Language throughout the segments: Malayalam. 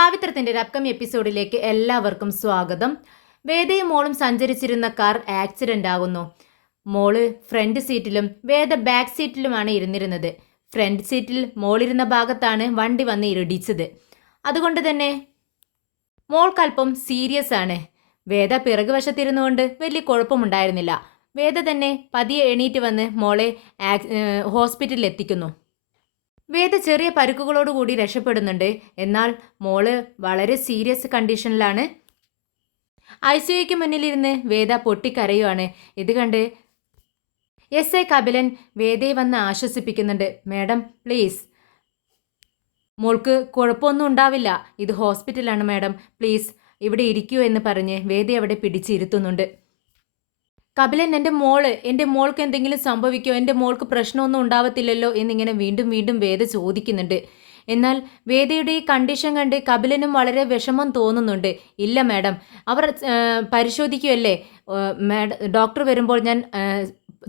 പാവിത്രത്തിന്റെ ഒരു അപ്കമിങ് എപ്പിസോഡിലേക്ക് എല്ലാവർക്കും സ്വാഗതം. വേദയും മോളും സഞ്ചരിച്ചിരുന്ന കാർ ആക്സിഡന്റ് ആകുന്നു. മോള് ഫ്രണ്ട് സീറ്റിലും വേദ ബാക്ക് സീറ്റിലുമാണ് ഇരുന്നിരുന്നത്. ഫ്രണ്ട് സീറ്റിൽ മോളിരുന്ന ഭാഗത്താണ് വണ്ടി വന്ന് ഇടിച്ചത്. അതുകൊണ്ട് തന്നെ മോൾക്കല്പം സീരിയസ് ആണ്. വേദ പിറകുവശത്തിരുന്നുകൊണ്ട് വലിയ കുഴപ്പമുണ്ടായിരുന്നില്ല. വേദ തന്നെ പതിയെ എണീറ്റ് വന്ന് മോളെ ഹോസ്പിറ്റലിൽ എത്തിക്കുന്നു. വേദ ചെറിയ പരുക്കുകളോടുകൂടി രക്ഷപ്പെടുന്നുണ്ട്. എന്നാൽ മോള് വളരെ സീരിയസ് കണ്ടീഷനിലാണ്. ICUക്ക് മുന്നിലിരുന്ന് വേദ പൊട്ടിക്കരയുവാണ്. ഇത് കണ്ട് SI കപിലൻ വേദയെ വന്ന് ആശ്വസിപ്പിക്കുന്നുണ്ട്. മാഡം പ്ലീസ്, മോൾക്ക് കുഴപ്പമൊന്നും ഉണ്ടാവില്ല, ഇത് ഹോസ്പിറ്റലാണ് മാഡം, പ്ലീസ് ഇവിടെ ഇരിക്കൂ എന്ന് പറഞ്ഞ് വേദയെ അവിടെ പിടിച്ചിരുത്തുന്നുണ്ട്. കപിലൻ, എൻ്റെ മോൾക്ക് എന്തെങ്കിലും സംഭവിക്കോ, എൻ്റെ മോൾക്ക് പ്രശ്നമൊന്നും ഉണ്ടാവത്തില്ലല്ലോ എന്നിങ്ങനെ വീണ്ടും വീണ്ടും വേദ ചോദിക്കുന്നുണ്ട്. എന്നാൽ വേദയുടെ ഈ കണ്ടീഷൻ കണ്ട് കപിലനും വളരെ വിഷമം തോന്നുന്നുണ്ട്. ഇല്ല മാഡം, അവർ പരിശോധിക്കുമല്ലേ, ഡോക്ടർ വരുമ്പോൾ ഞാൻ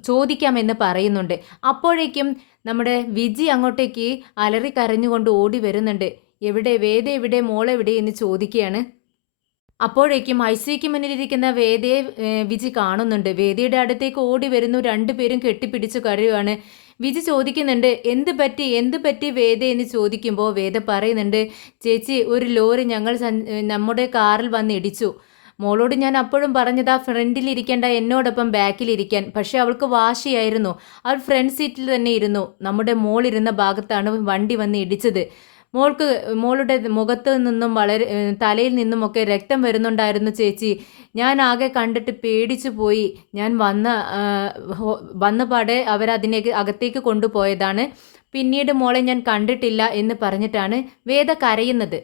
ചോദിക്കാമെന്ന് പറയുന്നുണ്ട്. അപ്പോഴേക്കും നമ്മുടെ വിജി അങ്ങോട്ടേക്ക് അലറി കരഞ്ഞുകൊണ്ട് ഓടി വരുന്നുണ്ട്. എവിടെ വേദ, എവിടെ മോളെവിടെ എന്ന് ചോദിക്കുകയാണ്. അപ്പോഴേക്കും ICUക്ക് മുന്നിലിരിക്കുന്ന വേദയെ വിജി കാണുന്നുണ്ട്. വേദയുടെ അടുത്തേക്ക് ഓടി വരുന്നു. രണ്ടുപേരും കെട്ടിപ്പിടിച്ചു കരയുവാണ്. വിജി ചോദിക്കുന്നുണ്ട്, എന്ത് പറ്റി വേദ എന്ന് ചോദിക്കുമ്പോൾ വേദ പറയുന്നുണ്ട്, ചേച്ചി ഒരു ലോറി നമ്മുടെ കാറിൽ വന്ന് ഇടിച്ചു. മോളോട് ഞാൻ അപ്പോഴും പറഞ്ഞതാ ഫ്രണ്ടിൽ ഇരിക്കേണ്ട, എന്നോടൊപ്പം ബാക്കിലിരിക്കാൻ. പക്ഷെ അവൾക്ക് വാശിയായിരുന്നു. അവൾ ഫ്രണ്ട് സീറ്റിൽ തന്നെ ഇരുന്നു. നമ്മുടെ മോളിരുന്ന ഭാഗത്താണ് വണ്ടി വന്ന് ഇടിച്ചത്. മോളുടെ മുഖത്ത് നിന്നും തലയിൽ നിന്നുമൊക്കെ രക്തം വരുന്നുണ്ടായിരുന്നു ചേച്ചി. ഞാൻ ആകെ കണ്ടിട്ട് പേടിച്ചു പോയി. ഞാൻ വന്ന പാടെ അകത്തേക്ക് കൊണ്ടുപോയതാണ്. പിന്നീട് മോളെ ഞാൻ കണ്ടിട്ടില്ല എന്ന് പറഞ്ഞിട്ടാണ് വേദ കരയുന്നത്.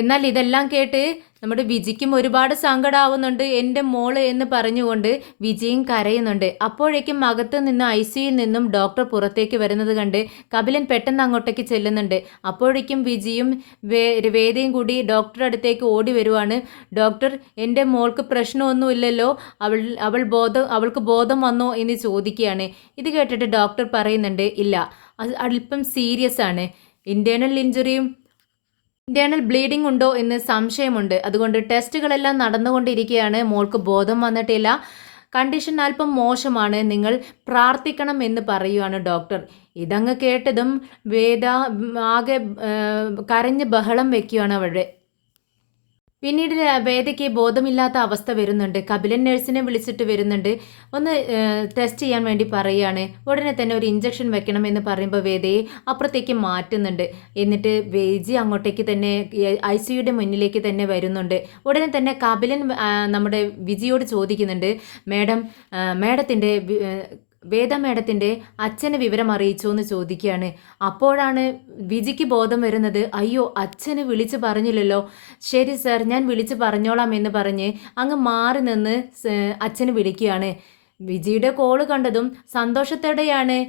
എന്നാൽ ഇതെല്ലാം കേട്ട് നമ്മുടെ വിജിക്കും ഒരുപാട് സങ്കടമാവുന്നുണ്ട്. എൻ്റെ മോള് എന്ന് പറഞ്ഞുകൊണ്ട് വിജിയും കരയുന്നുണ്ട്. അപ്പോഴേക്കും അകത്ത് നിന്ന് ICUയിൽ നിന്നും ഡോക്ടർ പുറത്തേക്ക് വരുന്നത് കണ്ട് കപിലൻ പെട്ടെന്ന് അങ്ങോട്ടേക്ക് ചെല്ലുന്നുണ്ട്. അപ്പോഴേക്കും വിജിയും വേദയും കൂടി ഡോക്ടറുടെ അടുത്തേക്ക് ഓടി വരുവാണ്. ഡോക്ടർ, എൻ്റെ മോൾക്ക് പ്രശ്നമൊന്നുമില്ലല്ലോ, അവൾക്ക് ബോധം വന്നോ എന്ന് ചോദിക്കുകയാണ്. ഇത് കേട്ടിട്ട് ഡോക്ടർ പറയുന്നുണ്ട്, ഇല്ല, അത് അല്പം സീരിയസ് ആണ്. ഇന്റേണൽ ബ്ലീഡിംഗ് ഉണ്ടോ എന്ന് സംശയമുണ്ട്. അതുകൊണ്ട് ടെസ്റ്റുകളെല്ലാം നടന്നുകൊണ്ടിരിക്കുകയാണ്. മോൾക്ക് ബോധം വന്നിട്ടില്ല. കണ്ടീഷൻ അല്പം മോശമാണ്. നിങ്ങൾ പ്രാർത്ഥിക്കണം എന്ന് പറയുവാണ് ഡോക്ടർ. ഇതങ്ങ് കേട്ടതും വേദ ആകെ കരഞ്ഞ് ബഹളം വെക്കുകയാണ് അവിടെ. പിന്നീട് വേദയ്ക്ക് ബോധമില്ലാത്ത അവസ്ഥ വരുന്നുണ്ട്. കപിലൻ നഴ്സിനെ വിളിച്ചിട്ട് വരുന്നുണ്ട്. ഒന്ന് ടെസ്റ്റ് ചെയ്യാൻ വേണ്ടി പറയുകയാണ്. ഉടനെ തന്നെ ഒരു ഇഞ്ചക്ഷൻ വെക്കണം എന്ന് പറയുമ്പോൾ വേദയെ അപ്പുറത്തേക്ക് മാറ്റുന്നുണ്ട്. എന്നിട്ട് വേജി അങ്ങോട്ടേക്ക് തന്നെ ICUയുടെ മുന്നിലേക്ക് തന്നെ വരുന്നുണ്ട്. ഉടനെ തന്നെ കപിലൻ നമ്മുടെ വിജിയോട് ചോദിക്കുന്നുണ്ട്, മാഡത്തിൻ്റെ വേദ മാഡത്തിൻ്റെ അച്ഛന് വിവരം അറിയിച്ചോ എന്ന് ചോദിക്കുകയാണ്. അപ്പോഴാണ് വിജിക്ക് ബോധം വരുന്നത്. അയ്യോ, അച്ഛന് വിളിച്ച് പറഞ്ഞില്ലല്ലോ. ശരി സർ, ഞാൻ വിളിച്ച് പറഞ്ഞോളാം എന്ന് പറഞ്ഞ് അങ്ങ് മാറി നിന്ന് അച്ഛന് വിളിക്കുകയാണ്. വിജിയുടെ കോള് കണ്ടതും സന്തോഷത്തോടെയാണ്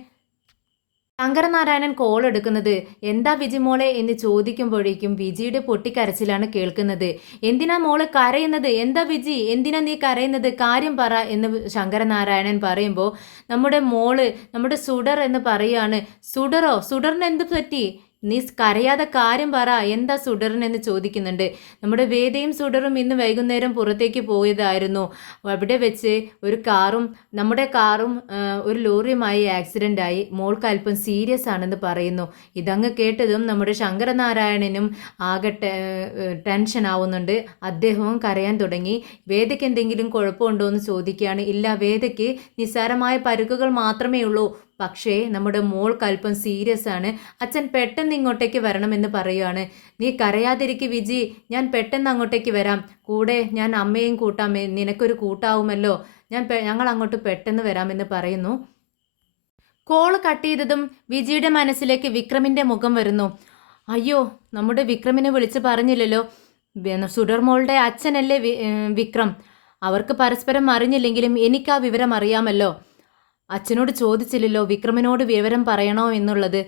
ശങ്കരനാരായണൻ കോൾ എടുക്കുന്നത്. എന്താ വിജി മോളെ എന്ന് ചോദിക്കുമ്പോഴേക്കും വിജിയുടെ പൊട്ടിക്കരച്ചിലാണ് കേൾക്കുന്നത്. എന്തിനാ മോള് കരയുന്നത്? എന്താ വിജി, എന്തിനാ നീ കരയുന്നത്? കാര്യം പറ എന്ന് ശങ്കരനാരായണൻ പറയുമ്പോൾ നമ്മുടെ സുഡർ എന്ന് പറയാണ്. സുഡറോ? സുഡറിന് എന്ത് പറ്റി? നീ കരയാതെ കാര്യം പറ, എന്താ സുഡറിനെന്ന് ചോദിക്കുന്നുണ്ട്. നമ്മുടെ വേദയും സുഡറും ഇന്ന് വൈകുന്നേരം പുറത്തേക്ക് പോയതായിരുന്നു. അവിടെ വെച്ച് നമ്മുടെ കാറും ഒരു ലോറിയുമായി ആക്സിഡൻ്റ് ആയി. മോൾക്ക് അല്പം സീരിയസ് ആണെന്ന് പറയുന്നു. ഇതങ്ങ് കേട്ടതും നമ്മുടെ ശങ്കരനാരായണനും ആകെ ടെൻഷൻ ആവുന്നുണ്ട്. അദ്ദേഹവും കരയാൻ തുടങ്ങി. വേദയ്ക്ക് എന്തെങ്കിലും കുഴപ്പമുണ്ടോ എന്ന് ചോദിക്കുകയാണ്. ഇല്ല, വേദയ്ക്ക് നിസ്സാരമായ പരുക്കുകൾ മാത്രമേ ഉള്ളൂ. പക്ഷേ നമ്മുടെ മോൾക്ക് അല്പം സീരിയസ് ആണ്. അച്ഛൻ പെട്ടെന്ന് ഇങ്ങോട്ടേക്ക് വരണമെന്ന് പറയുകയാണ്. നീ കരയാതിരിക്ക് വിജി, ഞാൻ പെട്ടെന്ന് അങ്ങോട്ടേക്ക് വരാം. കൂടെ ഞാൻ അമ്മയും കൂട്ടാം, നിനക്കൊരു കൂട്ടാവുമല്ലോ. ഞങ്ങൾ അങ്ങോട്ട് പെട്ടെന്ന് വരാമെന്ന് പറയുന്നു. കോള് കട്ട് ചെയ്തതും വിജിയുടെ മനസ്സിലേക്ക് വിക്രമിൻ്റെ മുഖം വരുന്നു. അയ്യോ, നമ്മുടെ വിക്രമിനെ വിളിച്ച് പറഞ്ഞില്ലല്ലോ. സുഡർമോളുടെ അച്ഛനല്ലേ വിക്രം. അവർക്ക് പരസ്പരം അറിഞ്ഞില്ലെങ്കിലും എനിക്ക് ആ വിവരം അറിയാമല്ലോ. അച്ഛനോട് ചോദിച്ചില്ലല്ലോ വിക്രമിനോട് വിവരം പറയണോ എന്നുള്ളത്.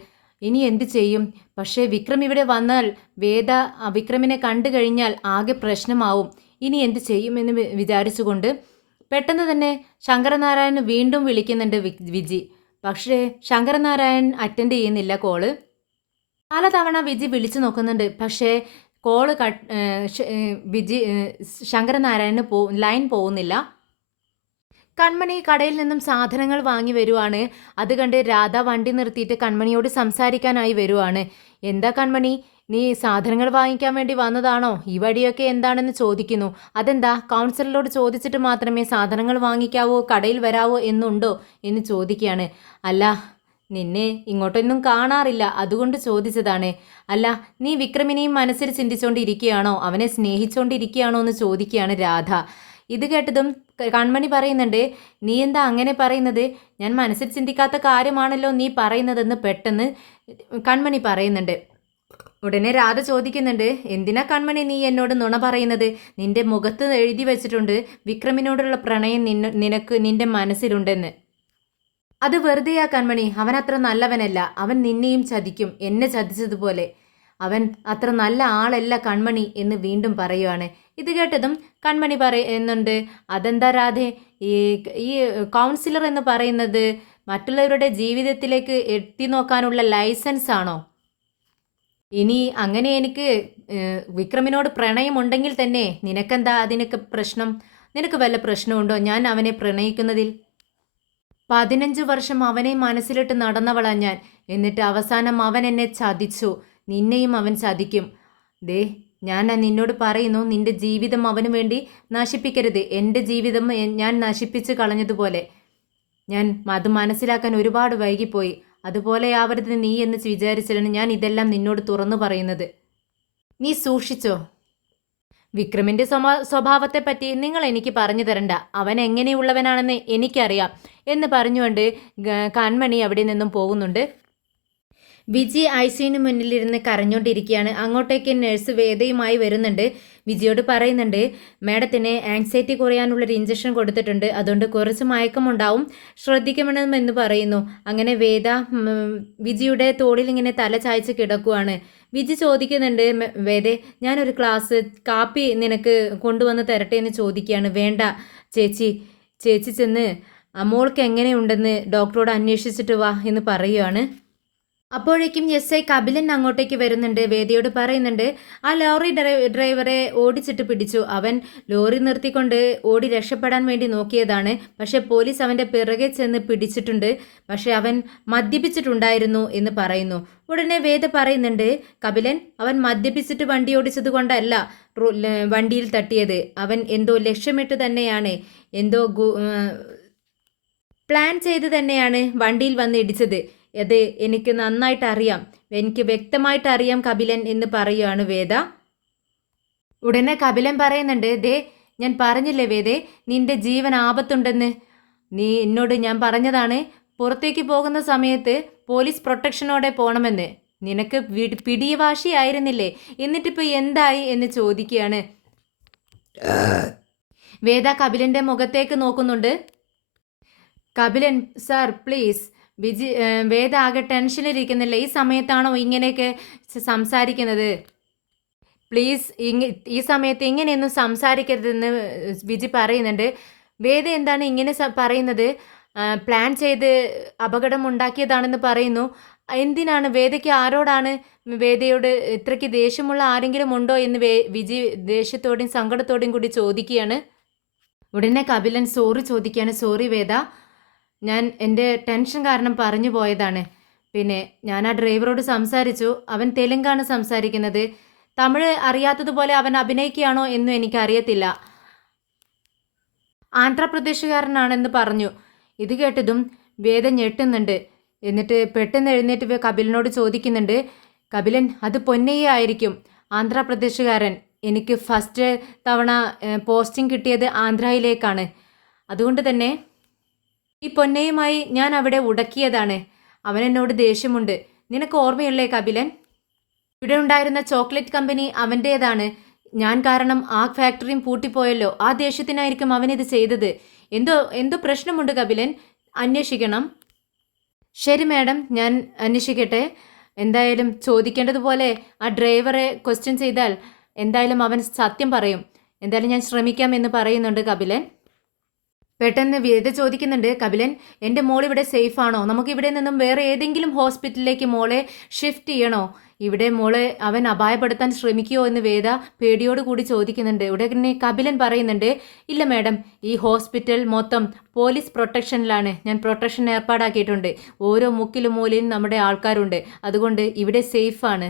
ഇനി എന്ത് ചെയ്യും? പക്ഷേ വിക്രം ഇവിടെ വന്നാൽ വേദ വിക്രമിനെ കണ്ടു കഴിഞ്ഞാൽ ആകെ പ്രശ്നമാവും. ഇനി എന്ത് ചെയ്യുമെന്ന് വിചാരിച്ചുകൊണ്ട് പെട്ടെന്ന് തന്നെ ശങ്കരനാരായണൻ വീണ്ടും വിളിക്കുന്നുണ്ട് വിജി. പക്ഷേ ശങ്കരനാരായണൻ അറ്റൻഡ് ചെയ്യുന്നില്ല കോള്. പലതവണ വിജി വിളിച്ചു നോക്കുന്നുണ്ട്. പക്ഷേ കോള് ശങ്കരനാരായണന് ലൈൻ പോകുന്നില്ല. കൺമണി കടയിൽ നിന്നും സാധനങ്ങൾ വാങ്ങി വരുവാണ്. അത് കണ്ട് രാധ വണ്ടി നിർത്തിയിട്ട് കൺമണിയോട് സംസാരിക്കാനായി വരുവാണ്. എന്താ കൺമണി, നീ സാധനങ്ങൾ വാങ്ങിക്കാൻ വേണ്ടി വന്നതാണോ? ഈ വഴിയൊക്കെ എന്താണെന്ന് ചോദിക്കുന്നു. അതെന്താ, കൗൺസിലറോട് ചോദിച്ചിട്ട് മാത്രമേ സാധനങ്ങൾ വാങ്ങിക്കാവോ, കടയിൽ വരാവോ എന്നുണ്ടോ എന്ന് ചോദിക്കുകയാണ്. അല്ല, നിന്നെ ഇങ്ങോട്ടൊന്നും കാണാറില്ല, അതുകൊണ്ട് ചോദിച്ചതാണ്. അല്ല, നീ വിക്രമിനെയും മനസ്സിൽ ചിന്തിച്ചുകൊണ്ടിരിക്കുകയാണോ, അവനെ സ്നേഹിച്ചുകൊണ്ടിരിക്കുകയാണോ എന്ന് ചോദിക്കുകയാണ് രാധ. ഇത് കേട്ടതും കൺമണി പറയുന്നുണ്ട്, നീ എന്താ അങ്ങനെ പറയുന്നത്? ഞാൻ മനസ്സിൽ ചിന്തിക്കാത്ത കാര്യമാണല്ലോ നീ പറയുന്നതെന്ന് പെട്ടെന്ന് കൺമണി പറയുന്നുണ്ട്. ഉടനെ രാധ ചോദിക്കുന്നുണ്ട്, എന്തിനാ കൺമണി നീ എന്നോട് നുണ പറയുന്നത്? നിന്റെ മുഖത്ത് എഴുതി വെച്ചിട്ടുണ്ട് വിക്രമിനോടുള്ള പ്രണയം നിന്റെ മനസ്സിലുണ്ടെന്ന്. അത് വെറുതെയാ കൺമണി, അവൻ അത്ര നല്ലവനല്ല. അവൻ നിന്നെയും ചതിക്കും, എന്നെ ചതിച്ചതുപോലെ. അവൻ അത്ര നല്ല ആളല്ല കൺമണി എന്ന് വീണ്ടും പറയുവാണ്. ഇത് കേട്ടതും കൺമണി പറയുന്നുണ്ട്, അതെന്താ രാധേ, ഈ കൗൺസിലർ എന്ന് പറയുന്നത് മറ്റുള്ളവരുടെ ജീവിതത്തിലേക്ക് എത്തി നോക്കാനുള്ള ലൈസൻസ് ആണോ? ഇനി അങ്ങനെ എനിക്ക് വിക്രമിനോട് പ്രണയമുണ്ടെങ്കിൽ തന്നെ നിനക്കെന്താ അതിനൊക്കെ പ്രശ്നം? നിനക്ക് വല്ല പ്രശ്നമുണ്ടോ ഞാൻ അവനെ പ്രണയിക്കുന്നതിൽ? 15 വർഷം അവനെ മനസ്സിലിട്ട് നടന്നവളാ ഞാൻ. എന്നിട്ട് അവസാനം അവൻ എന്നെ ചതിച്ചു. നിന്നെയും അവൻ ചതിക്കും. ദേ, ഞാൻ നിന്നോട് പറയുന്നു, നിന്റെ ജീവിതം അവന് വേണ്ടി നശിപ്പിക്കരുത്. എൻ്റെ ജീവിതം ഞാൻ നശിപ്പിച്ച് കളഞ്ഞതുപോലെ. ഞാൻ അത് മനസ്സിലാക്കാൻ ഒരുപാട് വൈകിപ്പോയി. അതുപോലെ ആവരുത് നീ എന്ന് വിചാരിച്ചിട്ടാണ് ഞാൻ ഇതെല്ലാം നിന്നോട് തുറന്നു പറയുന്നത്. നീ സൂക്ഷിച്ചോ. വിക്രമിൻ്റെ സ്വഭാവത്തെപ്പറ്റി നിങ്ങൾ എനിക്ക് പറഞ്ഞു തരണ്ട. അവൻ എങ്ങനെയുള്ളവനാണെന്ന് എനിക്കറിയാം എന്ന് പറഞ്ഞുകൊണ്ട് കൺമണി അവിടെ നിന്നും പോകുന്നുണ്ട്. വിജി ഐസിയുന് മുന്നിലിരുന്ന് കരഞ്ഞുകൊണ്ടിരിക്കുകയാണ്. അങ്ങോട്ടേക്ക് നഴ്സ് വേദയുമായി വരുന്നുണ്ട്. വിജിയോട് പറയുന്നുണ്ട്, മാഡത്തിന് ആങ്സൈറ്റി കുറയാനുള്ളൊരു ഇഞ്ചക്ഷൻ കൊടുത്തിട്ടുണ്ട്, അതുകൊണ്ട് കുറച്ച് മയക്കമുണ്ടാവും, ശ്രദ്ധിക്കണമെന്ന് പറയുന്നു. അങ്ങനെ വേദ വിജിയുടെ തോളിൽ ഇങ്ങനെ തല ചായ്ച്ച് കിടക്കുവാണ്. വിജി ചോദിക്കുന്നുണ്ട്, വേദേ, ഞാനൊരു ഗ്ലാസ് കാപ്പി നിനക്ക് കൊണ്ടുവന്ന് തരട്ടെ എന്ന് ചോദിക്കുകയാണ്. വേണ്ട ചേച്ചി, ചേച്ചി ചെന്ന് മോൾക്ക് എങ്ങനെയുണ്ടെന്ന് ഡോക്ടറോട് അന്വേഷിച്ചിട്ട് വാ എന്ന് പറയുകയാണ്. അപ്പോഴേക്കും എസ് ഐ കപിലൻ അങ്ങോട്ടേക്ക് വരുന്നുണ്ട്. വേദിയോട് പറയുന്നുണ്ട്, ആ ലോറി ഡ്രൈവറെ ഓടിച്ചിട്ട് പിടിച്ചു. അവൻ ലോറി നിർത്തിക്കൊണ്ട് ഓടി രക്ഷപ്പെടാൻ വേണ്ടി നോക്കിയതാണ്. പക്ഷെ പോലീസ് അവൻ്റെ പിറകെ ചെന്ന് പിടിച്ചിട്ടുണ്ട്. പക്ഷെ അവൻ മദ്യപിച്ചിട്ടുണ്ടായിരുന്നു എന്ന് പറയുന്നു. ഉടനെ വേദ പറയുന്നുണ്ട്, കപിലൻ, അവൻ മദ്യപിച്ചിട്ട് വണ്ടി ഓടിച്ചത് കൊണ്ടല്ല വണ്ടിയിൽ തട്ടിയത്. അവൻ എന്തോ ലക്ഷ്യമിട്ട് തന്നെയാണ്, എന്തോ പ്ലാൻ ചെയ്ത് തന്നെയാണ് വണ്ടിയിൽ വന്ന് ഇടിച്ചത്. അത് എനിക്ക് നന്നായിട്ട് അറിയാം, എനിക്ക് വ്യക്തമായിട്ട് അറിയാം കപിലൻ എന്ന് പറയുകയാണ് വേദ. ഉടനെ കപിലൻ പറയുന്നുണ്ട്, ദേ, ഞാൻ പറഞ്ഞില്ലേ വേദേ, നിന്റെ ജീവൻ ആപത്തുണ്ടെന്ന്. നീ എന്നോട് ഞാൻ പറഞ്ഞതാണ്, പുറത്തേക്ക് പോകുന്ന സമയത്ത് പോലീസ് പ്രൊട്ടക്ഷനോടെ പോകണമെന്ന്. നിനക്ക് പിടിവാശിയായിരുന്നില്ലേ? എന്നിട്ടിപ്പോൾ എന്തായി എന്ന് ചോദിക്കുകയാണ്. വേദ കപിലൻ്റെ മുഖത്തേക്ക് നോക്കുന്നുണ്ട്. Kapilan sir please. വേദ ആകെ ടെൻഷനിലിരിക്കുന്നില്ല. ഈ സമയത്താണോ ഇങ്ങനെയൊക്കെ സംസാരിക്കുന്നത്? പ്ലീസ്, ഈ സമയത്ത് ഇങ്ങനെയൊന്നും സംസാരിക്കരുതെന്ന് വിജി പറയുന്നുണ്ട്. വേദ എന്താണ് ഇങ്ങനെ പറയുന്നത്? പ്ലാൻ ചെയ്ത് അപകടം ഉണ്ടാക്കിയതാണെന്ന് പറയുന്നു. എന്തിനാണ്? വേദയ്ക്ക് ആരോടാണ്? വേദയോട് ഇത്രയ്ക്ക് ദേഷ്യമുള്ള ആരെങ്കിലും ഉണ്ടോ എന്ന് വിജി ദേഷ്യത്തോടെയും സങ്കടത്തോടെയും കൂടി ചോദിക്കുകയാണ്. ഉടനെ കപിലൻ സോറി ചോദിക്കുകയാണ്. സോറി വേദ, ഞാൻ എൻ്റെ ടെൻഷൻ കാരണം പറഞ്ഞു പോയതാണ്. പിന്നെ ഞാൻ ആ ഡ്രൈവറോട് സംസാരിച്ചു. അവൻ തെലുങ്കാണ് സംസാരിക്കുന്നത്. തമിഴ് അറിയാത്തതുപോലെ അവൻ അഭിനയിക്കുകയാണോ എന്നും എനിക്കറിയത്തില്ല. ആന്ധ്രാപ്രദേശുകാരനാണെന്ന് പറഞ്ഞു. ഇത് കേട്ടതും വേദ ഞെട്ടുന്നുണ്ട്. എന്നിട്ട് പെട്ടെന്ന് എഴുന്നേറ്റ് കപിലനോട് ചോദിക്കുന്നുണ്ട്, കപിലൻ, അത് പൊന്നയ്യ ആയിരിക്കും, ആന്ധ്രാപ്രദേശുകാരൻ. എനിക്ക് ഫസ്റ്റ് തവണ പോസ്റ്റിംഗ് കിട്ടിയത് ആന്ധ്രയിലേക്കാണ്. അതുകൊണ്ട് തന്നെ ഈ പൊന്നയുമായി ഞാൻ അവിടെ ഉടക്കിയതാണ്. അവൻ എന്നോട് ദേഷ്യമുണ്ട്. നിനക്ക് ഓർമ്മയല്ലേ കപിലൻ? ഇവിടെ ഉണ്ടായിരുന്ന ചോക്ലേറ്റ് കമ്പനി അവൻ്റേതാണ്. ഞാൻ കാരണം ആ ഫാക്ടറിയും പൂട്ടിപ്പോയല്ലോ. ആ ദേഷ്യത്തിനായിരിക്കും അവനിത് ചെയ്തത്. എന്തോ പ്രശ്നമുണ്ട് കപിലൻ, അന്വേഷിക്കണം. ശരി മാഡം, ഞാൻ അന്വേഷിക്കട്ടെ. എന്തായാലും ചോദിക്കേണ്ടതുപോലെ ആ ഡ്രൈവറെ ക്വസ്റ്റ്യൻ ചെയ്താൽ എന്തായാലും അവൻ സത്യം പറയും. എന്തായാലും ഞാൻ ശ്രമിക്കാം എന്ന് പറയുന്നുണ്ട് കപിലൻ. പെട്ടെന്ന് വേദ ചോദിക്കുന്നുണ്ട്, കപിലൻ, എൻ്റെ മോൾ ഇവിടെ സേഫ് ആണോ? നമുക്ക് ഇവിടെ നിന്നും വേറെ ഏതെങ്കിലും ഹോസ്പിറ്റലിലേക്ക് മോളെ ഷിഫ്റ്റ് ചെയ്യണോ? ഇവിടെ മോളെ അവൻ അപായപ്പെടുത്താൻ ശ്രമിക്കുമോ എന്ന് വേദ പേടിയോട് കൂടി ചോദിക്കുന്നുണ്ട്. ഉടനെ കപിലൻ പറയുന്നുണ്ട്, ഇല്ല മാഡം, ഈ ഹോസ്പിറ്റൽ മൊത്തം പോലീസ് പ്രൊട്ടക്ഷനിലാണ്. ഞാൻ പ്രൊട്ടക്ഷൻ ഏർപ്പാടാക്കിയിട്ടുണ്ട്. ഓരോ മുക്കിലും മൂലയും നമ്മുടെ ആൾക്കാരുണ്ട്. അതുകൊണ്ട് ഇവിടെ സേഫാണ്.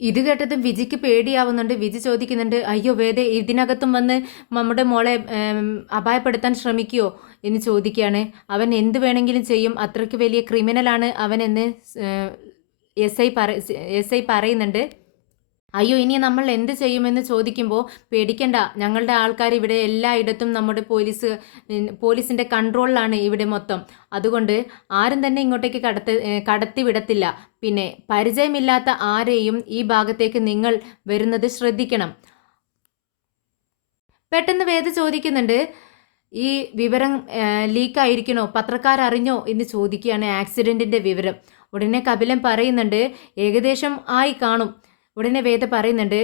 ഇത് കേട്ടതും വിജിക്ക് പേടിയാവുന്നുണ്ട്. വിജി ചോദിക്കുന്നുണ്ട്, അയ്യോ വേദ, ഇതിനകത്തും വന്ന് നമ്മുടെ മോളെ അപായപ്പെടുത്താൻ ശ്രമിക്കുമോ എന്ന് ചോദിക്കുകയാണ്. അവൻ എന്ത് വേണമെങ്കിലും ചെയ്യും, അത്രയ്ക്ക് വലിയ ക്രിമിനലാണ് അവനെന്ന് എസ് ഐ പറയുന്നുണ്ട്. അയ്യോ, ഇനി നമ്മൾ എന്ത് ചെയ്യുമെന്ന് ചോദിക്കുമ്പോൾ പേടിക്കണ്ട, ഞങ്ങളുടെ ആൾക്കാർ ഇവിടെ എല്ലായിടത്തും നമ്മുടെ പോലീസിൻ്റെ കൺട്രോളിലാണ് ഇവിടെ മൊത്തം. അതുകൊണ്ട് ആരും തന്നെ ഇങ്ങോട്ടേക്ക് കടത്തി വിടത്തില്ല. പിന്നെ പരിചയമില്ലാത്ത ആരെയും ഈ ഭാഗത്തേക്ക് നിങ്ങൾ വരുന്നത് ശ്രദ്ധിക്കണം. പെട്ടെന്ന് വേദ ചോദിക്കുന്നുണ്ട്, ഈ വിവരം ലീക്കായിരിക്കണോ, പത്രക്കാരറിഞ്ഞോ എന്ന് ചോദിക്കുകയാണ് ആക്സിഡൻറ്റിൻ്റെ വിവരം. ഉടനെ കപിലൻ പറയുന്നുണ്ട്, ഏകദേശം ആയി കാണും. ഉടനെ വേദ പറയുന്നുണ്ട്,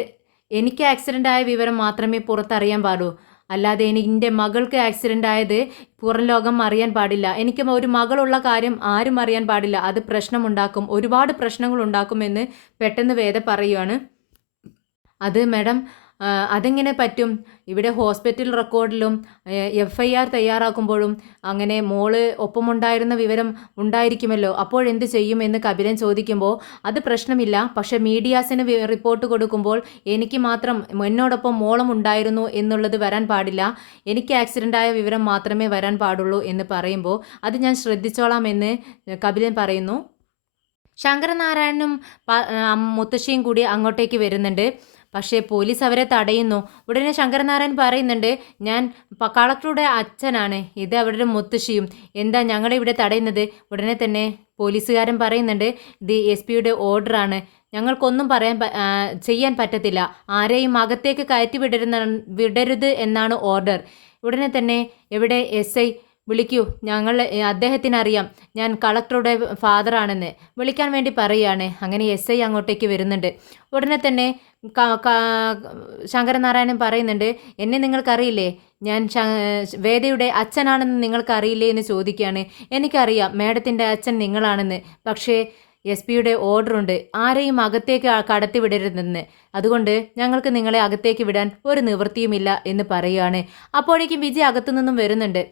എനിക്ക് ആക്സിഡൻ്റ് ആയ വിവരം മാത്രമേ പുറത്തറിയാൻ പാടൂ, അല്ലാതെ എൻ്റെ മകൾക്ക് ആക്സിഡൻ്റ് ആയത് പുറം ലോകം അറിയാൻ പാടില്ല. എനിക്ക് ഒരു മകളുള്ള കാര്യം ആരും അറിയാൻ പാടില്ല. അത് പ്രശ്നമുണ്ടാക്കും, ഒരുപാട് പ്രശ്നങ്ങൾ ഉണ്ടാക്കുമെന്ന് പെട്ടെന്ന് വേദ പറയുവാണ്. അത് മാഡം, അതെങ്ങനെ പറ്റും? ഇവിടെ ഹോസ്പിറ്റൽ റെക്കോർഡിലും FIR തയ്യാറാക്കുമ്പോഴും അങ്ങനെ മോള് ഒപ്പമുണ്ടായിരുന്ന വിവരം ഉണ്ടായിരിക്കുമല്ലോ, അപ്പോഴെന്ത് ചെയ്യും എന്ന് കപിലൻ ചോദിക്കുമ്പോൾ, അത് പ്രശ്നമില്ല, പക്ഷേ മീഡിയാസിന് റിപ്പോർട്ട് കൊടുക്കുമ്പോൾ എനിക്ക് മാത്രം എന്നോടൊപ്പം മോളും ഉണ്ടായിരുന്നു എന്നുള്ളത് വരാൻ പാടില്ല. എനിക്ക് ആക്സിഡൻ്റായ വിവരം മാത്രമേ വരാൻ പാടുള്ളൂ എന്ന് പറയുമ്പോൾ, അത് ഞാൻ ശ്രദ്ധിച്ചോളാം എന്ന് കപിലൻ പറയുന്നു. ശങ്കരനാരായണനും മുത്തശ്ശിയും കൂടി അങ്ങോട്ടേക്ക് വരുന്നുണ്ട്. പക്ഷേ പോലീസ് അവരെ തടയുന്നു. ഉടനെ ശങ്കരനാരായൺ പറയുന്നുണ്ട്, ഞാൻ കളക്ടറുടെ അച്ഛനാണ്, ഇത് അവരുടെ മുത്തശ്ശിയും, എന്താ ഞങ്ങളെ ഇവിടെ തടയുന്നത്? ഉടനെ തന്നെ പോലീസുകാരൻ പറയുന്നുണ്ട്, ഇത് SP ഓർഡറാണ്, ഞങ്ങൾക്കൊന്നും ചെയ്യാൻ പറ്റത്തില്ല, ആരെയും അകത്തേക്ക് കയറ്റി വിടരുത് എന്നാണ് ഓർഡർ. ഉടനെ തന്നെ എവിടെ SI, വിളിക്കൂ, അദ്ദേഹത്തിനറിയാം ഞാൻ കളക്ടറുടെ ഫാദറാണെന്ന് വിളിക്കാൻ വേണ്ടി പറയുകയാണ്. അങ്ങനെ SI അങ്ങോട്ടേക്ക് വരുന്നുണ്ട്. ഉടനെ തന്നെ ശങ്കരനാരായണൻ പറയുന്നുണ്ട്, എന്നെ നിങ്ങൾക്കറിയില്ലേ, ഞാൻ വേദയുടെ അച്ഛനാണെന്ന് നിങ്ങൾക്കറിയില്ലേ എന്ന് ചോദിക്കുകയാണ്. എനിക്കറിയാം മാഡത്തിൻ്റെ അച്ഛൻ നിങ്ങളാണെന്ന്, പക്ഷേ SP ഓർഡറുണ്ട്, ആരെയും അകത്തേക്ക് കടത്തി വിടരുതെന്ന്, അതുകൊണ്ട് ഞങ്ങൾക്ക് നിങ്ങളെ അകത്തേക്ക് വിടാൻ ഒരു നിവൃത്തിയുമില്ല എന്ന് പറയുകയാണ്. അപ്പോഴേക്കും വിജി അകത്തുനിന്നും വരുന്നുണ്ട്.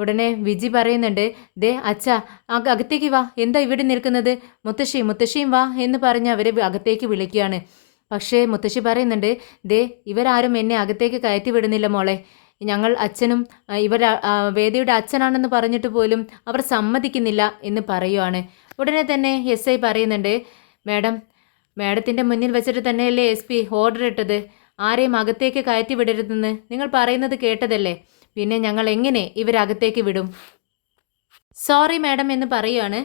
ഉടനെ വിജി പറയുന്നുണ്ട്, ദേ അച്ഛ, അകത്തേക്ക് വാ, എന്താ ഇവിടെ നിൽക്കുന്നത്, മുത്തശ്ശിയും വാ എന്ന് പറഞ്ഞ് അവരെ അകത്തേക്ക് വിളിക്കുകയാണ്. പക്ഷേ മുത്തശ്ശി പറയുന്നുണ്ട്, ദേ ഇവരാരും എന്നെ അകത്തേക്ക് കയറ്റി വിടുന്നില്ല മോളെ, ഞങ്ങൾ അച്ഛനും വേദയുടെ അച്ഛനാണെന്ന് പറഞ്ഞിട്ട് പോലും അവർ സമ്മതിക്കുന്നില്ല എന്ന് പറയുവാണ്. ഉടനെ തന്നെ SI പറയുന്നുണ്ട്, മാഡത്തിൻ്റെ മുന്നിൽ വെച്ചിട്ട് തന്നെയല്ലേ SP ഓർഡർ ഇട്ടത്, ആരെയും അകത്തേക്ക് കയറ്റി വിടരുതെന്ന് നിങ്ങൾ പറയുന്നത് കേട്ടതല്ലേ, പിന്നെ ഞങ്ങൾ എങ്ങനെ ഇവരകത്തേക്ക് വിടും? സോറി മാഡം എന്ന് പറയുവാണ്.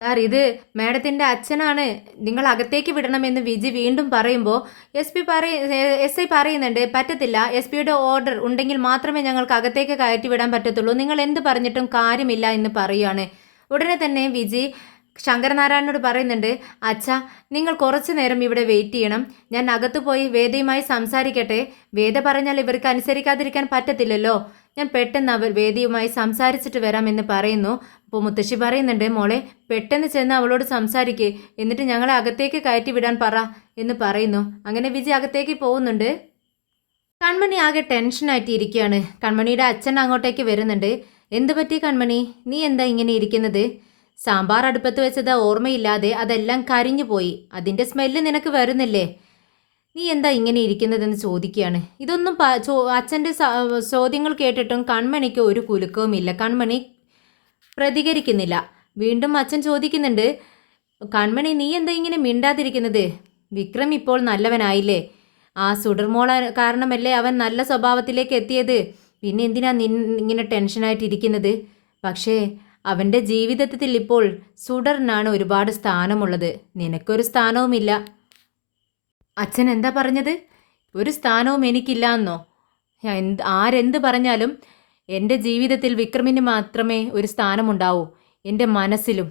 സാർ, ഇത് മാഡത്തിൻ്റെ അച്ഛനാണ്, നിങ്ങൾ അകത്തേക്ക് വിടണമെന്ന് വിജി വീണ്ടും പറയുമ്പോൾ SI പറയുന്നുണ്ട്, പറ്റത്തില്ല, SP ഓർഡർ ഉണ്ടെങ്കിൽ മാത്രമേ ഞങ്ങൾക്ക് അകത്തേക്ക് കയറ്റി വിടാൻ പറ്റത്തുള്ളൂ, നിങ്ങൾ എന്ത് പറഞ്ഞിട്ടും കാര്യമില്ല എന്ന് പറയുകയാണ്. ഉടനെ തന്നെ വിജി ശങ്കരനാരായണനോട് പറയുന്നുണ്ട്, അച്ഛാ, നിങ്ങൾ കുറച്ചു നേരം ഇവിടെ വെയിറ്റ് ചെയ്യണം, ഞാൻ അകത്ത് പോയി വേദയുമായി സംസാരിക്കട്ടെ, വേദ പറഞ്ഞാൽ ഇവർക്ക് അനുസരിക്കാതിരിക്കാൻ പറ്റത്തില്ലല്ലോ, ഞാൻ പെട്ടെന്ന് വേദിയുമായി സംസാരിച്ചിട്ട് വരാമെന്ന് പറയുന്നു. അപ്പോൾ മുത്തശ്ശി പറയുന്നുണ്ട്, മോളെ പെട്ടെന്ന് ചെന്ന് അവളോട് സംസാരിക്കേ, എന്നിട്ട് ഞങ്ങളെ അകത്തേക്ക് കയറ്റി വിടാൻ പറ എന്ന് പറയുന്നു. അങ്ങനെ വിജി അകത്തേക്ക് പോകുന്നുണ്ട്. കൺമണി ആകെ ടെൻഷനായിട്ട് ഇരിക്കുകയാണ്. കൺമണിയുടെ അച്ഛൻ അങ്ങോട്ടേക്ക് വരുന്നുണ്ട്. എന്ത് പറ്റി കൺമണി, നീ എന്താ ഇങ്ങനെ ഇരിക്കുന്നത്? സാമ്പാർ അടുപ്പത്ത് വെച്ചത് ഓർമ്മയില്ലാതെ അതെല്ലാം കരിഞ്ഞു പോയി, അതിൻ്റെ സ്മെല്ല് നിനക്ക് വരുന്നില്ലേ? നീ എന്താ ഇങ്ങനെ ഇരിക്കുന്നതെന്ന് ചോദിക്കുകയാണ്. ഇതൊന്നും അച്ഛൻ്റെ ചോദ്യങ്ങൾ കേട്ടിട്ടും കൺമണിക്ക് ഒരു കുലുക്കവുമില്ല. കൺമണി പ്രതികരിക്കുന്നില്ല. വീണ്ടും അച്ഛൻ ചോദിക്കുന്നുണ്ട്, കൺമണി നീ എന്താ ഇങ്ങനെ മിണ്ടാതിരിക്കുന്നത്? വിക്രം ഇപ്പോൾ നല്ലവനായില്ലേ? ആ സുഡർമോള കാരണമല്ലേ അവൻ നല്ല സ്വഭാവത്തിലേക്ക് എത്തിയത്, പിന്നെ എന്തിനാ ഇങ്ങനെ ടെൻഷനായിട്ടിരിക്കുന്നത്? പക്ഷേ അവൻ്റെ ജീവിതത്തിൽ ഇപ്പോൾ സുഡറിനാണ് ഒരുപാട് സ്ഥാനമുള്ളത്, നിനക്കൊരു സ്ഥാനവുമില്ല. അച്ഛൻ എന്താ പറഞ്ഞത്? ഒരു സ്ഥാനവും എനിക്കില്ല എന്നോ? ആരെന്ത് പറഞ്ഞാലും എൻ്റെ ജീവിതത്തിൽ വിക്രമിന് മാത്രമേ ഒരു സ്ഥാനമുണ്ടാവൂ, എൻ്റെ മനസ്സിലും.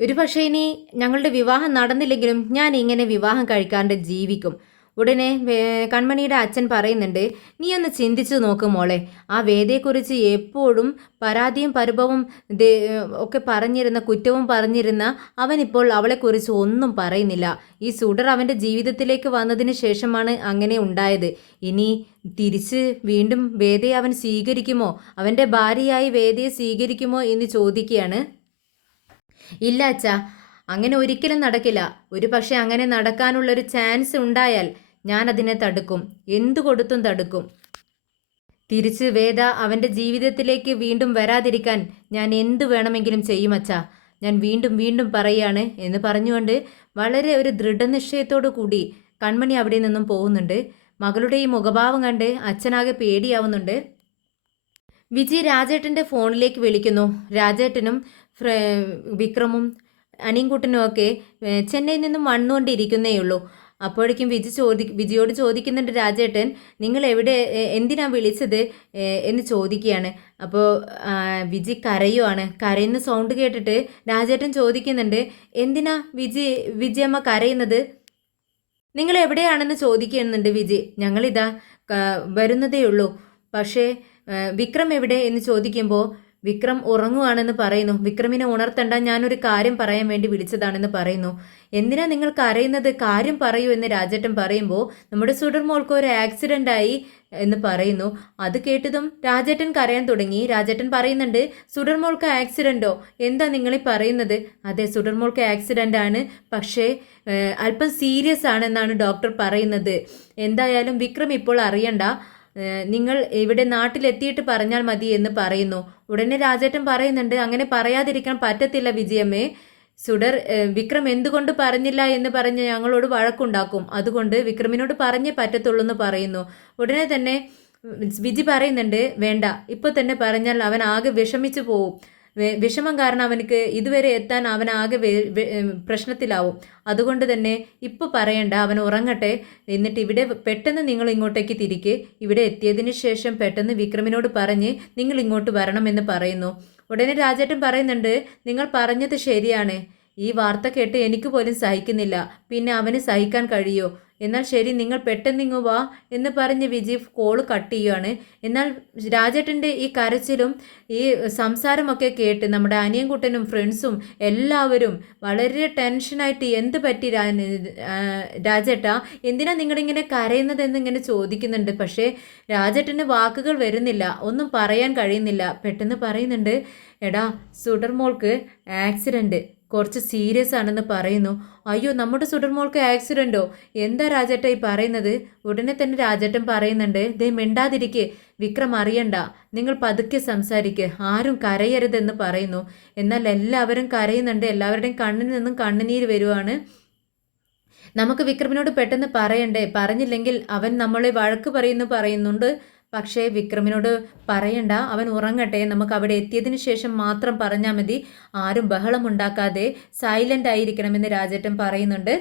ഒരു പക്ഷേ ഇനി ഞങ്ങളുടെ വിവാഹം നടന്നില്ലെങ്കിലും ഞാൻ ഇങ്ങനെ വിവാഹം കഴിക്കാണ്ട് ജീവിക്കും. ഉടനെ കൺമണിയുടെ അച്ഛൻ പറയുന്നുണ്ട്, നീ ഒന്ന് ചിന്തിച്ചു നോക്ക് മോളെ. ആ വേദയെക്കുറിച്ച് എപ്പോഴും പരാതിയും പരിഭവം ഒക്കെ പറഞ്ഞിരുന്ന, കുറ്റവും പറഞ്ഞിരുന്ന അവനിപ്പോൾ അവളെക്കുറിച്ച് ഒന്നും പറയുന്നില്ല. ഈ സുഡർ അവൻ്റെ ജീവിതത്തിലേക്ക് വന്നതിന് ശേഷമാണ് അങ്ങനെ ഉണ്ടായത്. ഇനി തിരിച്ച് വീണ്ടും വേദയെ അവൻ സ്വീകരിക്കുമോ, അവൻ്റെ ഭാര്യയായി വേദയെ സ്വീകരിക്കുമോ എന്ന് ചോദിക്കുകയാണ്. ഇല്ല അച്ഛാ, അങ്ങനെ ഒരിക്കലും നടക്കില്ല. ഒരു പക്ഷെ അങ്ങനെ നടക്കാനുള്ളൊരു ചാൻസ് ഉണ്ടായാൽ ഞാൻ അതിനെ തടുക്കും, എന്തു കൊടുത്തും തടുക്കും. തിരിച്ച് വേദ അവൻ്റെ ജീവിതത്തിലേക്ക് വീണ്ടും വരാതിരിക്കാൻ ഞാൻ എന്തു വേണമെങ്കിലും ചെയ്യും അച്ഛാ. ഞാൻ വീണ്ടും വീണ്ടും പറയാണ് എന്ന് പറഞ്ഞുകൊണ്ട് വളരെ ഒരു ദൃഢനിശ്ചയത്തോടു കൂടി കൺമണി അവിടെ നിന്നും പോകുന്നുണ്ട്. മകളുടെ ഈ മുഖഭാവം കണ്ട് അച്ഛനാകെ പേടിയാവുന്നുണ്ട്. വിജി രാജേട്ടൻ്റെ ഫോണിലേക്ക് വിളിക്കുന്നു. രാജേട്ടനും വിക്രമും അനിയൻകുട്ടനും ഒക്കെ ചെന്നൈയിൽ നിന്നും വന്നുകൊണ്ടിരിക്കുന്നേ ഉള്ളൂ. അപ്പോഴേക്കും വിജിയോട് ചോദിക്കുന്നുണ്ട് രാജേട്ടൻ, നിങ്ങൾ എവിടെ, എന്തിനാ വിളിച്ചത് എന്ന് ചോദിക്കുകയാണ്. അപ്പോൾ വിജി കരയുവാണ്. കരയുന്ന സൗണ്ട് കേട്ടിട്ട് രാജേട്ടൻ ചോദിക്കുന്നുണ്ട്, എന്തിനാ വിജിയമ്മ കരയുന്നത്, നിങ്ങൾ എവിടെയാണെന്ന് ചോദിക്കുന്നുണ്ട് വിജി. ഞങ്ങളിതാ വരുന്നതേ ഉള്ളൂ, പക്ഷേ വിക്രം എവിടെ എന്ന് ചോദിക്കുമ്പോൾ വിക്രം ഉറങ്ങുവാണെന്ന് പറയുന്നു. വിക്രമിനെ ഉണർത്തണ്ട, ഞാനൊരു കാര്യം പറയാൻ വേണ്ടി വിളിച്ചതാണെന്ന് പറയുന്നു. എന്തിനാ നിങ്ങൾ കരയുന്നത്, കാര്യം പറയൂ എന്ന് രാജേട്ടൻ പറയുമ്പോൾ നമ്മുടെ സുഡർ മോൾക്ക് ഒരു ആക്സിഡൻ്റ് ആയി എന്ന് പറയുന്നു. അത് കേട്ടതും രാജേട്ടൻ കരയാൻ തുടങ്ങി. രാജേട്ടൻ പറയുന്നുണ്ട്, സുഡർ മോൾക്ക് ആക്സിഡൻറ്റോ, എന്താ നിങ്ങളീ പറയുന്നത്? അതെ, സുഡർ മോൾക്ക് ആക്സിഡൻ്റ് ആണ്, പക്ഷേ അല്പം സീരിയസ് ആണെന്നാണ് ഡോക്ടർ പറയുന്നത്. എന്തായാലും വിക്രം ഇപ്പോൾ അറിയണ്ട, നിങ്ങൾ ഇവിടെ നാട്ടിലെത്തിയിട്ട് പറഞ്ഞാൽ മതി എന്ന് പറയുന്നു. ഉടനെ രാജേട്ടൻ പറയുന്നുണ്ട്, അങ്ങനെ പറയാതിരിക്കാൻ പറ്റത്തില്ല വിജയമ്മേ. വിക്രം എന്തുകൊണ്ട് പറഞ്ഞില്ല എന്ന് പറഞ്ഞ് ഞങ്ങളോട് വഴക്കുണ്ടാക്കും. അതുകൊണ്ട് വിക്രമിനോട് പറഞ്ഞേ പറ്റത്തുള്ളൂ എന്ന് പറയുന്നു. ഉടനെ തന്നെ വിജി പറയുന്നുണ്ട്, വേണ്ട, ഇപ്പോൾ തന്നെ പറഞ്ഞാൽ അവൻ ആകെ വിഷമിച്ചു പോവും. വിഷമം കാരണം അവനക്ക് ഇതുവരെ എത്താൻ അവനാകെ പ്രശ്നത്തിലാവും. അതുകൊണ്ട് തന്നെ ഇപ്പോൾ പറയണ്ട, അവൻ ഉറങ്ങട്ടെ. എന്നിട്ട് ഇവിടെ പെട്ടെന്ന് നിങ്ങൾ ഇങ്ങോട്ടേക്ക് തിരിക്ക്. ഇവിടെ എത്തിയതിന് ശേഷം പെട്ടെന്ന് വിക്രമിനോട് പറഞ്ഞ് നിങ്ങൾ ഇങ്ങോട്ട് വരണമെന്ന് പറയുന്നു. ഉടനെ രാജേട്ടൻ പറയുന്നുണ്ട്, നിങ്ങൾ പറഞ്ഞത് ശരിയാണ്. ഈ വാർത്ത കേട്ട് എനിക്ക് പോലും സഹിക്കുന്നില്ല, പിന്നെ അവന് സഹിക്കാൻ കഴിയോ? എന്നാൽ ശരി, നിങ്ങൾ പെട്ടെന്നിങ്ങു വാ എന്ന് പറഞ്ഞ് വിജി കോള് കട്ട് ചെയ്യുകയാണ്. എന്നാൽ രാജേട്ടൻ്റെ ഈ കരച്ചിലും ഈ സംസാരമൊക്കെ കേട്ട് നമ്മുടെ അനിയൻകുട്ടനും ഫ്രണ്ട്സും എല്ലാവരും വളരെ ടെൻഷനായിട്ട്, എന്ത് പറ്റി രാജേട്ടാ, എന്തിനാ നിങ്ങളിങ്ങനെ കരയുന്നതെന്ന് ഇങ്ങനെ ചോദിക്കുന്നുണ്ട്. പക്ഷേ രാജേട്ടന് വാക്കുകൾ വരുന്നില്ല, ഒന്നും പറയാൻ കഴിയുന്നില്ല. പെട്ടെന്ന് പറയുന്നുണ്ട്, എടാ സുഡർ മോൾക്ക് ആക്സിഡൻറ്റ് കുറച്ച് സീരിയസ് ആണെന്ന് പറയുന്നു. അയ്യോ, നമ്മുടെ സുഡർ മോൾക്ക് ആക്സിഡൻറ്റോ, എന്താ രാജേട്ട ഈ പറയുന്നത്? ഉടനെ തന്നെ രാജേട്ടൻ പറയുന്നുണ്ട്, ദേ മിണ്ടാതിരിക്കെ, വിക്രം അറിയണ്ട, നിങ്ങൾ പതുക്കെ സംസാരിക്ക്, ആരും കരയരുതെന്ന് പറയുന്നു. എന്നാൽ എല്ലാവരും കരയുന്നുണ്ട്. എല്ലാവരുടെയും കണ്ണിൽ നിന്നും കണ്ണുനീര് വരുവാണ്. നമുക്ക് വിക്രമിനോട് പെട്ടെന്ന് പറയണ്ടേ, പറഞ്ഞില്ലെങ്കിൽ അവൻ നമ്മളെ വഴക്ക് പറയുന്നുണ്ട്. പക്ഷേ വിക്രമിനോട് പറയണ്ട, അവൻ ഉറങ്ങട്ടെ, നമുക്ക് അവിടെ എത്തിയതിന് ശേഷം മാത്രം പറഞ്ഞാൽ മതി, ആരും ബഹളമുണ്ടാക്കാതെ സൈലൻ്റ് ആയിരിക്കണമെന്ന് രാജേട്ടൻ പറയുന്നുണ്ട്.